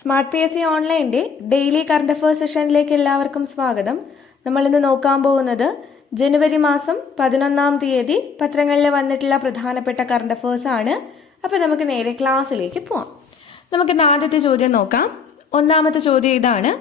Smart P S C ഓൺലൈന്റെ daily current affairs സെഷനിലേക്ക് എല്ലാവർക്കും സ്വാഗതം. നമ്മൾ ഇന്ന് നോക്കാൻ പോകുന്നത് ജനുവരി മാസം പതിനൊന്നാം തീയതി പത്രങ്ങളിൽ വന്നിട്ടുള്ള പ്രധാനപ്പെട്ട കറണ്ട് അഫയേഴ്സ് ആണ്. അപ്പോൾ നമുക്ക് നേരെ ക്ലാസ്സിലേക്ക് പോവാം. നമുക്ക് ആദ്യത്തെ ചോദ്യം നോക്കാം. ഒന്നാമത്തെ ചോദ്യം ഇതാണ്.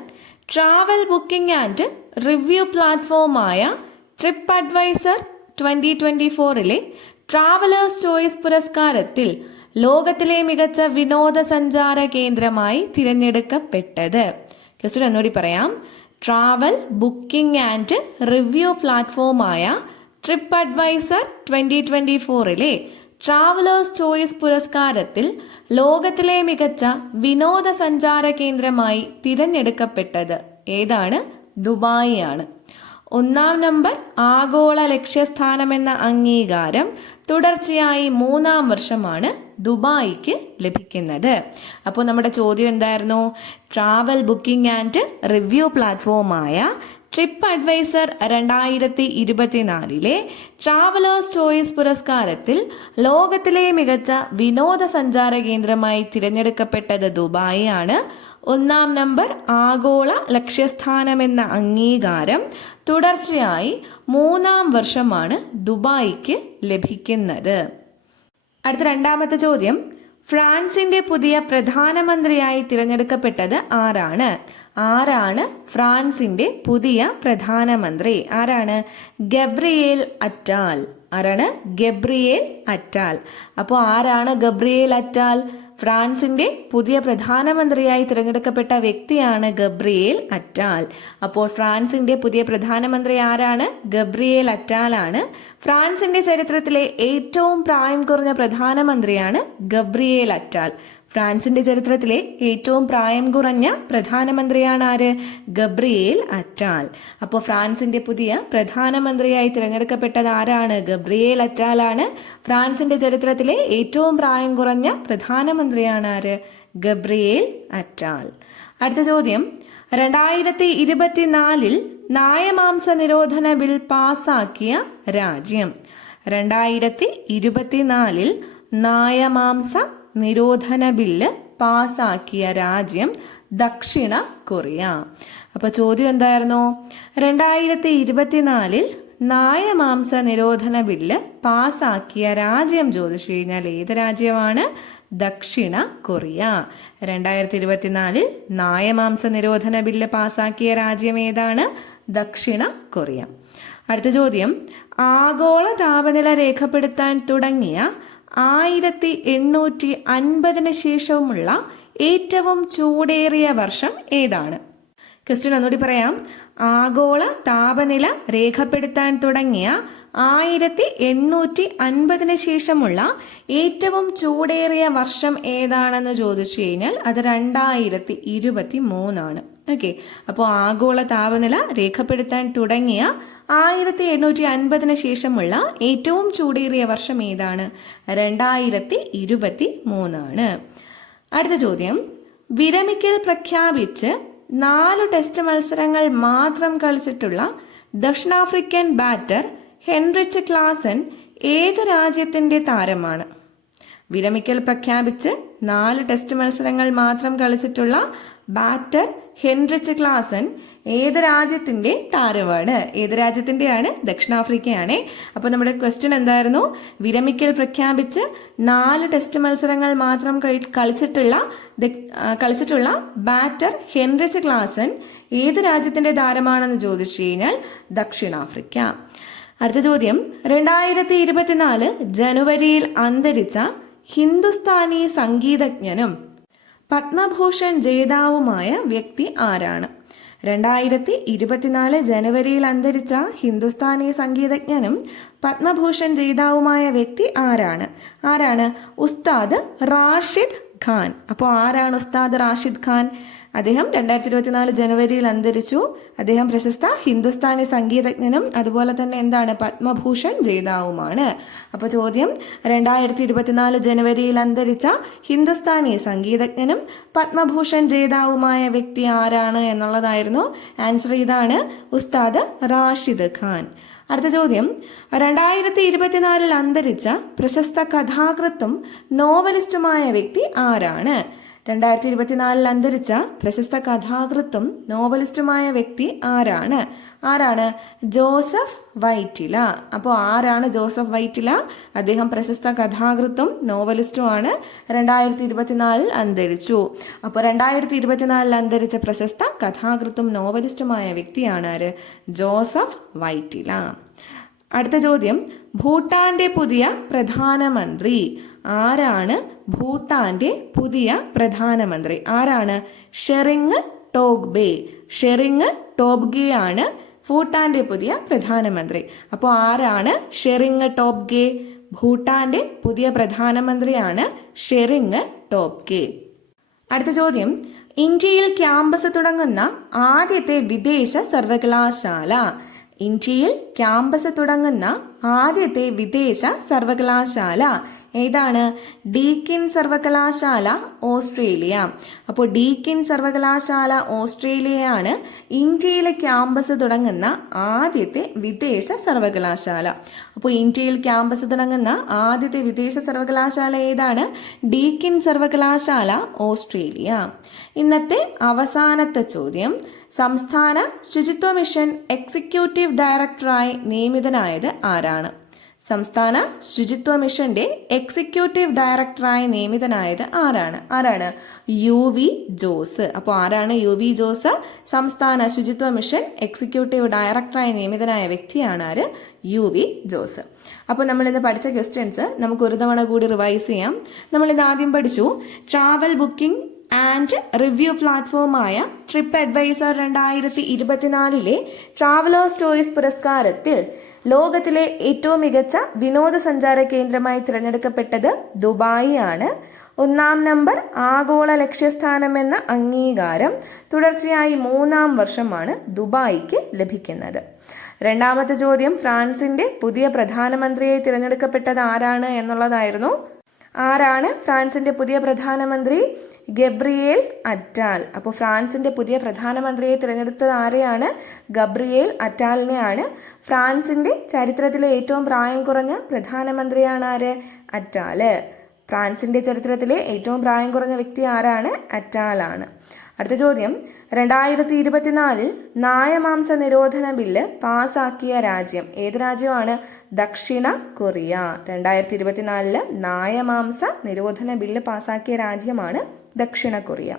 ട്രാവൽ ബുക്കിംഗ് ആൻഡ് റിവ്യൂ പ്ലാറ്റ്ഫോമായ ട്രിപ്പ് അഡ്വൈസർ ട്വന്റി ട്വന്റി ഫോറിലെ ട്രാവലേഴ്സ് ചോയ്സ് പുരസ്കാരത്തിൽ ലോകത്തിലെ മികച്ച വിനോദസഞ്ചാര കേന്ദ്രമായി തിരഞ്ഞെടുക്കപ്പെട്ടത്. ക്വസ്റ്റ്യൻ ഒന്നുകൂടി പറയാം. ട്രാവൽ ബുക്കിംഗ് ആൻഡ് റിവ്യൂ പ്ലാറ്റ്ഫോമായ ട്രിപ്പ് അഡ്വൈസർ ട്വന്റി ട്വന്റി ഫോറിലെ ട്രാവലേഴ്സ് ചോയ്സ് പുരസ്കാരത്തിൽ ലോകത്തിലെ മികച്ച വിനോദസഞ്ചാര കേന്ദ്രമായി തിരഞ്ഞെടുക്കപ്പെട്ടത്. ഏതാണ്? ദുബായി ആണ് ഒന്നാം നമ്പർ ആഗോള ലക്ഷ്യസ്ഥാനമെന്ന അംഗീകാരം തുടർച്ചയായി മൂന്നാം വർഷമാണ് ദുബായിക്ക് ലഭിക്കുന്നത്. അപ്പോൾ നമ്മുടെ ചോദ്യം എന്തായിരുന്നു? ട്രാവൽ ബുക്കിംഗ് ആൻഡ് റിവ്യൂ പ്ലാറ്റ്ഫോമായ ട്രിപ്പ് അഡ്വൈസർ രണ്ടായിരത്തി ഇരുപത്തിനാലിലെ ട്രാവലേഴ്സ് ചോയ്സ് പുരസ്കാരത്തിൽ ലോകത്തിലെ മികച്ച വിനോദസഞ്ചാര കേന്ദ്രമായി തിരഞ്ഞെടുക്കപ്പെട്ടത് ദുബായി ആണ് ഒന്നാം നമ്പർ ആഗോള ലക്ഷ്യസ്ഥാനമെന്ന അംഗീകാരം തുടർച്ചയായി മൂന്നാം വർഷമാണ് ദുബായിക്ക് ലഭിക്കുന്നത്. അടുത്ത രണ്ടാമത്തെ ചോദ്യം. ഫ്രാൻസിന്റെ പുതിയ പ്രധാനമന്ത്രിയായി തിരഞ്ഞെടുക്കപ്പെട്ടത് ആരാണ്? ആരാണ് ഫ്രാൻസിന്റെ പുതിയ പ്രധാനമന്ത്രി? ആരാണ്? Gabriel Attal. ആരാണ്? Gabriel Attal. അപ്പോൾ ആരാണ് ഗബ്രിയേൽ അറ്റാൽ? ഫ്രാൻസിന്റെ പുതിയ പ്രധാനമന്ത്രിയായി തിരഞ്ഞെടുക്കപ്പെട്ട വ്യക്തിയാണ് ഗബ്രിയേൽ അറ്റാൽ. അപ്പോൾ ഫ്രാൻസിന്റെ പുതിയ പ്രധാനമന്ത്രി ആരാണ്? ഗബ്രിയേൽ അറ്റാൽ ആണ്. ഫ്രാൻസിന്റെ ചരിത്രത്തിലെ ഏറ്റവും പ്രായം കുറഞ്ഞ പ്രധാനമന്ത്രിയാണ് ഗബ്രിയേൽ അറ്റാൽ. ഫ്രാൻസിന്റെ ചരിത്രത്തിലെ ഏറ്റവും പ്രായം കുറഞ്ഞ പ്രധാനമന്ത്രിയാണ് ആര്? Gabriel Attal. അപ്പോൾ ഫ്രാൻസിന്റെ പുതിയ പ്രധാനമന്ത്രിയായി തിരഞ്ഞെടുക്കപ്പെട്ടത് ആരാണ്? ഗബ്രിയേൽ അറ്റാൽ ആണ് ഫ്രാൻസിന്റെ ചരിത്രത്തിലെ ഏറ്റവും പ്രായം കുറഞ്ഞ പ്രധാനമന്ത്രിയാണ് ആര്? Gabriel Attal. അടുത്ത ചോദ്യം. രണ്ടായിരത്തി ഇരുപത്തിനാലിൽ നായമാംസ നിരോധന ബിൽ പാസാക്കിയ രാജ്യം. രണ്ടായിരത്തി ഇരുപത്തിനാലിൽ നായമാംസ നിരോധന ബില്ല് പാസാക്കിയ രാജ്യം ദക്ഷിണ കൊറിയ. അപ്പോൾ ചോദ്യം എന്തായിരുന്നു? രണ്ടായിരത്തി ഇരുപത്തിനാലിൽ നായമാംസ നിരോധന ബില്ല് പാസാക്കിയ രാജ്യം ചോദിച്ചു കഴിഞ്ഞാൽ ഏത് രാജ്യമാണ്? ദക്ഷിണ കൊറിയ. രണ്ടായിരത്തി ഇരുപത്തിനാലിൽ നായമാംസ നിരോധന ബില്ല് പാസാക്കിയ രാജ്യം ഏതാണ്? ദക്ഷിണ കൊറിയ. അടുത്ത ചോദ്യം. ആഗോള താപനില രേഖപ്പെടുത്താൻ തുടങ്ങിയ ആയിരത്തി എണ്ണൂറ്റി അൻപതിന് ശേഷവുമുള്ള ഏറ്റവും ചൂടേറിയ വർഷം ഏതാണ്? ക്വസ്റ്റ്യൻ ഒന്നുകൂടി പറയാം. ആഗോള താപനില രേഖപ്പെടുത്താൻ തുടങ്ങിയ ആയിരത്തി എണ്ണൂറ്റി അൻപതിന് ശേഷമുള്ള ഏറ്റവും ചൂടേറിയ വർഷം ഏതാണെന്ന് ചോദിച്ചു കഴിഞ്ഞാൽ അത് രണ്ടായിരത്തി ഇരുപത്തി മൂന്നാണ് ഓക്കെ അപ്പോൾ ആഗോള താപനില രേഖപ്പെടുത്താൻ തുടങ്ങിയ ആയിരത്തി എണ്ണൂറ്റി അൻപതിന് ശേഷമുള്ള ഏറ്റവും ചൂടേറിയ വർഷം ഏതാണ്? രണ്ടായിരത്തി ഇരുപത്തി മൂന്നാണ് അടുത്ത ചോദ്യം. വിരമിക്കൽ പ്രഖ്യാപിച്ച് നാല് ടെസ്റ്റ് മത്സരങ്ങൾ മാത്രം കളിച്ചിട്ടുള്ള ദക്ഷിണാഫ്രിക്കൻ ബാറ്റർ ഹെൻറിച്ച് ക്ലാസൻ ഏത് രാജ്യത്തിന്റെ താരമാണ്? വിരമിക്കൽ പ്രഖ്യാപിച്ച് നാല് ടെസ്റ്റ് മത്സരങ്ങൾ മാത്രം കളിച്ചിട്ടുള്ള ബാറ്റർ ഹെൻറിച്ച് ക്ലാസൻ ഏത് രാജ്യത്തിന്റെ താരമാണ് ഏത് രാജ്യത്തിന്റെയാണ് ദക്ഷിണാഫ്രിക്കയാണ്. അപ്പോൾ നമ്മുടെ ക്വസ്റ്റ്യൻ എന്തായിരുന്നു? വിരമിക്കൽ പ്രഖ്യാപിച്ച് നാല് ടെസ്റ്റ് മത്സരങ്ങൾ മാത്രം കളിച്ചിട്ടുള്ള കളിച്ചിട്ടുള്ള ബാറ്റർ ഹെൻറിച്ച് ക്ലാസൻ ഏത് രാജ്യത്തിന്റെ താരമാണെന്ന് ചോദിച്ചു കഴിഞ്ഞാൽ ദക്ഷിണാഫ്രിക്ക. അടുത്ത ചോദ്യം. രണ്ടായിരത്തി ഇരുപത്തിനാല് ജനുവരിയിൽ അന്തരിച്ച ഹിന്ദുസ്ഥാനി സംഗീതജ്ഞനും പത്മഭൂഷൺ ജേതാവുമായ വ്യക്തി ആരാണ്? രണ്ടായിരത്തി ഇരുപത്തിനാല് ജനുവരിയിൽ അന്തരിച്ച ഹിന്ദുസ്ഥാനി സംഗീതജ്ഞനും പത്മഭൂഷൺ ജേതാവുമായ വ്യക്തി ആരാണ്? ആരാണ് ഉസ്താദ് റാഷിദ് ഖാൻ. അപ്പോൾ ആരാണ് ഉസ്താദ് റാഷിദ് ഖാൻ? അദ്ദേഹം രണ്ടായിരത്തി ഇരുപത്തിനാല് ജനുവരിയിൽ അന്തരിച്ചു. അദ്ദേഹം പ്രശസ്ത ഹിന്ദുസ്ഥാനി സംഗീതജ്ഞനും അതുപോലെ തന്നെ എന്താണ് പത്മഭൂഷൺ ജേതാവുമാണ്. അപ്പോൾ ചോദ്യം രണ്ടായിരത്തി ഇരുപത്തിനാല് ജനുവരിയിൽ അന്തരിച്ച ഹിന്ദുസ്ഥാനി സംഗീതജ്ഞനും പത്മഭൂഷൺ ജേതാവുമായ വ്യക്തി ആരാണ് എന്നുള്ളതായിരുന്നു ആൻസർ ഇതാണ് ഉസ്താദ് റാഷിദ് ഖാൻ. അടുത്ത ചോദ്യം രണ്ടായിരത്തി ഇരുപത്തിനാലിൽ അന്തരിച്ച പ്രശസ്ത കഥാകൃത്തും നോവലിസ്റ്റുമായ വ്യക്തി ആരാണ്? രണ്ടായിരത്തി ഇരുപത്തിനാലിൽ അന്തരിച്ച പ്രശസ്ത കഥാകൃത്തും നോവലിസ്റ്റുമായ വ്യക്തി ആരാണ്? ആരാണ്? ജോസഫ് വൈറ്റില. അപ്പോൾ ആരാണ് ജോസഫ് വൈറ്റില? അദ്ദേഹം പ്രശസ്ത കഥാകൃത്തും നോവലിസ്റ്റുമാണ്. രണ്ടായിരത്തി ഇരുപത്തിനാലിൽ അന്തരിച്ചു. അപ്പോൾ രണ്ടായിരത്തി ഇരുപത്തിനാലിൽ അന്തരിച്ച പ്രശസ്ത കഥാകൃത്തും നോവലിസ്റ്റുമായ വ്യക്തിയാണ് ആര്? ജോസഫ് വൈറ്റില. അടുത്ത ചോദ്യം. ഭൂട്ടാന്റെ പുതിയ പ്രധാനമന്ത്രി ആരാണ്? ഭൂട്ടാന്റെ പുതിയ പ്രധാനമന്ത്രി ആരാണ്? ഷെറിങ് ടോഗ്ബെ. ഷെറിങ് ടോബ്ഗെ ആണ് ഭൂട്ടാന്റെ പുതിയ പ്രധാനമന്ത്രി. അപ്പോൾ ആരാണ് ഷെറിങ് ടോബ്ഗെ? ഭൂട്ടാന്റെ പുതിയ പ്രധാനമന്ത്രിയാണ് ഷെറിങ് ടോബ്ഗെ. അടുത്ത ചോദ്യം. ഇന്ത്യയിൽ ക്യാമ്പസ് തുടങ്ങുന്ന ആദ്യത്തെ വിദേശ സർവകലാശാല ഇന്ത്യയിൽ ക്യാമ്പസ് തുടങ്ങുന്ന ആദ്യത്തെ വിദേശ സർവകലാശാല. ഏതാണ്? ഡീക്കിൻ സർവകലാശാല ഓസ്ട്രേലിയ. അപ്പോൾ ഡീക്കിൻ സർവകലാശാല ഓസ്ട്രേലിയയാണ് ഇന്ത്യയിലെ ക്യാമ്പസ് തുടങ്ങുന്ന ആദ്യത്തെ വിദേശ സർവകലാശാല. അപ്പോൾ ഇന്ത്യയിൽ ക്യാമ്പസ് തുടങ്ങുന്ന ആദ്യത്തെ വിദേശ സർവകലാശാല ഏതാണ്? ഡീക്കിൻ സർവകലാശാല ഓസ്ട്രേലിയ. ഇന്നത്തെ അവസാനത്തെ ചോദ്യം. സംസ്ഥാന ശുചിത്വ മിഷൻ എക്സിക്യൂട്ടീവ് ഡയറക്ടറായി നിയമിതനായത് ആരാണ്? സംസ്ഥാന ശുചിത്വ മിഷന്റെ എക്സിക്യൂട്ടീവ് ഡയറക്ടറായി നിയമിതനായത് ആരാണ്? ആരാണ്? U V Jose. അപ്പോൾ ആരാണ് യു വി ജോസ്? സംസ്ഥാന ശുചിത്വ മിഷൻ എക്സിക്യൂട്ടീവ് ഡയറക്ടറായി നിയമിതനായ വ്യക്തിയാണ് ആര്? U V Jose. അപ്പോൾ നമ്മൾ ഇന്ന് പഠിച്ച ക്വസ്റ്റ്യൻസ് നമുക്ക് ഒരു തവണ കൂടി റിവൈസ് ചെയ്യാം. നമ്മൾ ഇന്ന് ആദ്യം പഠിച്ചു. ട്രാവൽ ബുക്കിംഗ് ആൻഡ് റിവ്യൂ പ്ലാറ്റ്ഫോമായ ട്രിപ്പ് അഡ്വൈസർ രണ്ടായിരത്തി ഇരുപത്തിനാലിലെ ട്രാവലേഴ്സ് ചോയ്സ് പുരസ്കാരത്തിൽ ലോകത്തിലെ ഏറ്റവും മികച്ച വിനോദസഞ്ചാര കേന്ദ്രമായി തിരഞ്ഞെടുക്കപ്പെട്ടത് ദുബായി ആണ് ഒന്നാം നമ്പർ ആഗോള ലക്ഷ്യസ്ഥാനം എന്ന അംഗീകാരം തുടർച്ചയായി മൂന്നാം വർഷമാണ് ദുബായിക്ക് ലഭിക്കുന്നത്. രണ്ടാമത്തെ ചോദ്യം ഫ്രാൻസിന്റെ പുതിയ പ്രധാനമന്ത്രിയായി തിരഞ്ഞെടുക്കപ്പെട്ടത് ആരാണ് എന്നുള്ളതായിരുന്നു ആരാണ് ഫ്രാൻസിന്റെ പുതിയ പ്രധാനമന്ത്രി ഗബ്രിയേൽ അറ്റാൽ? അപ്പോൾ ഫ്രാൻസിന്റെ പുതിയ പ്രധാനമന്ത്രിയെ തിരഞ്ഞെടുത്തത് ആരെയാണ്? ഗബ്രിയേൽ അറ്റാലിനെയാണ്. ഫ്രാൻസിന്റെ ചരിത്രത്തിലെ ഏറ്റവും പ്രായം കുറഞ്ഞ പ്രധാനമന്ത്രിയാണ് ആര്? അറ്റാൽ. ഫ്രാൻസിന്റെ ചരിത്രത്തിലെ ഏറ്റവും പ്രായം കുറഞ്ഞ വ്യക്തി ആരാണ്? അറ്റാലാണ്. അടുത്ത ചോദ്യം. രണ്ടായിരത്തി ഇരുപത്തിനാലിൽ നായമാംസ നിരോധന ബില്ല് പാസാക്കിയ രാജ്യം ഏത് രാജ്യമാണ്? ദക്ഷിണ കൊറിയ. രണ്ടായിരത്തി ഇരുപത്തിനാലിൽ നായമാംസ നിരോധന ബില്ല് പാസാക്കിയ രാജ്യമാണ് ദക്ഷിണ കൊറിയ.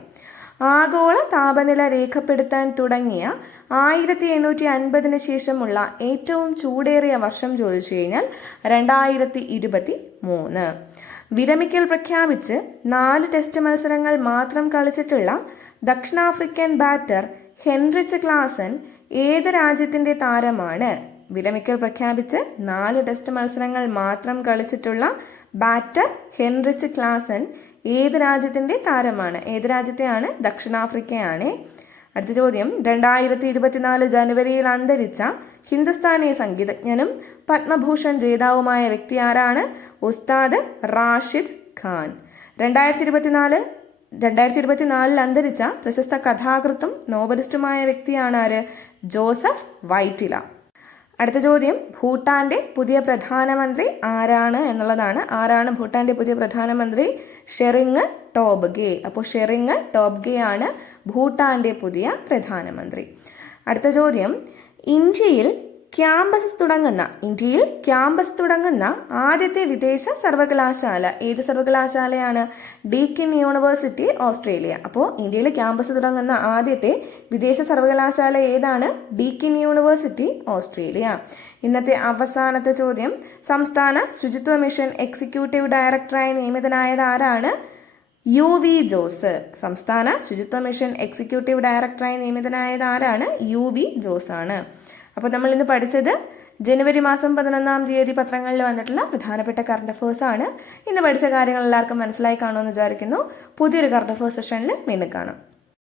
ആഗോള താപനില രേഖപ്പെടുത്താൻ തുടങ്ങിയ ആയിരത്തി എണ്ണൂറ്റി അൻപതിന് ശേഷമുള്ള ഏറ്റവും ചൂടേറിയ വർഷം ചോദിച്ചു കഴിഞ്ഞാൽ രണ്ടായിരത്തി ഇരുപത്തി മൂന്ന് വിരമിക്കൽ പ്രഖ്യാപിച്ച് നാല് ടെസ്റ്റ് മത്സരങ്ങൾ മാത്രം കളിച്ചിട്ടുള്ള ദക്ഷിണാഫ്രിക്കൻ ബാറ്റർ ഹെൻറിച്ച് ക്ലാസൻ ഏത് രാജ്യത്തിന്റെ താരമാണ്? വിരമിക്കൽ പ്രഖ്യാപിച്ച് നാല് ടെസ്റ്റ് മത്സരങ്ങൾ മാത്രം കളിച്ചിട്ടുള്ള ബാറ്റർ ഹെൻറിച്ച് ക്ലാസൻ ഏത് രാജ്യത്തിന്റെ താരമാണ്? ഏത് രാജ്യത്തെയാണ്? ദക്ഷിണാഫ്രിക്കയാണ്. അടുത്ത ചോദ്യം. രണ്ടായിരത്തി ഇരുപത്തിനാല് ജനുവരിയിൽ അന്തരിച്ച ഹിന്ദുസ്ഥാനി സംഗീതജ്ഞനും പത്മഭൂഷൺ ജേതാവുമായ വ്യക്തി ആരാണ്? ഉസ്താദ് റാഷിദ് ഖാൻ. രണ്ടായിരത്തി ഇരുപത്തിനാല് രണ്ടായിരത്തി ഇരുപത്തി നാലിൽ അന്തരിച്ച പ്രശസ്ത കഥാകൃത്തും നോവലിസ്റ്റുമായ വ്യക്തിയാണ് ആര്? ജോസഫ് വൈറ്റില. അടുത്ത ചോദ്യം ഭൂട്ടാന്റെ പുതിയ പ്രധാനമന്ത്രി ആരാണ് എന്നുള്ളതാണ്. ആരാണ് ഭൂട്ടാന്റെ പുതിയ പ്രധാനമന്ത്രി? ഷെറിങ് ടോബ്ഗെ. അപ്പോൾ ഷെറിങ് ടോബ്ഗെ ആണ് ഭൂട്ടാന്റെ പുതിയ പ്രധാനമന്ത്രി. അടുത്ത ചോദ്യം ഇന്ത്യയിൽ ക്യാമ്പസ് തുടങ്ങുന്ന ഇന്ത്യയിൽ ക്യാമ്പസ് തുടങ്ങുന്ന ആദ്യത്തെ വിദേശ സർവകലാശാല ഏത് സർവകലാശാലയാണ്? Deakin University Australia. അപ്പോൾ ഇന്ത്യയിൽ ക്യാമ്പസ് തുടങ്ങുന്ന ആദ്യത്തെ വിദേശ സർവകലാശാല ഏതാണ്? Deakin University Australia. ഇന്നത്തെ അവസാനത്തെ ചോദ്യം. സംസ്ഥാന ശുചിത്വ മിഷൻ എക്സിക്യൂട്ടീവ് ഡയറക്ടറായി നിയമിതനായത് ആരാണ്? U V Jose. സംസ്ഥാന ശുചിത്വ മിഷൻ എക്സിക്യൂട്ടീവ് ഡയറക്ടറായി നിയമിതനായത് ആരാണ്? യു വി ജോസ് ആണ് അപ്പോൾ നമ്മൾ ഇന്ന് പഠിച്ചത് ജനുവരി മാസം പതിനൊന്നാം തീയതി പത്രങ്ങളിൽ വന്നിട്ടുള്ള പ്രധാനപ്പെട്ട കറണ്ട് അഫേഴ്സ് ആണ്. ഇന്ന് പഠിച്ച കാര്യങ്ങൾ എല്ലാവർക്കും മനസ്സിലായി കാണുമെന്ന് വിചാരിക്കുന്നു. പുതിയൊരു കറണ്ട് അഫേഴ്സ് സെഷനിൽ വീണ്ടും കാണാം.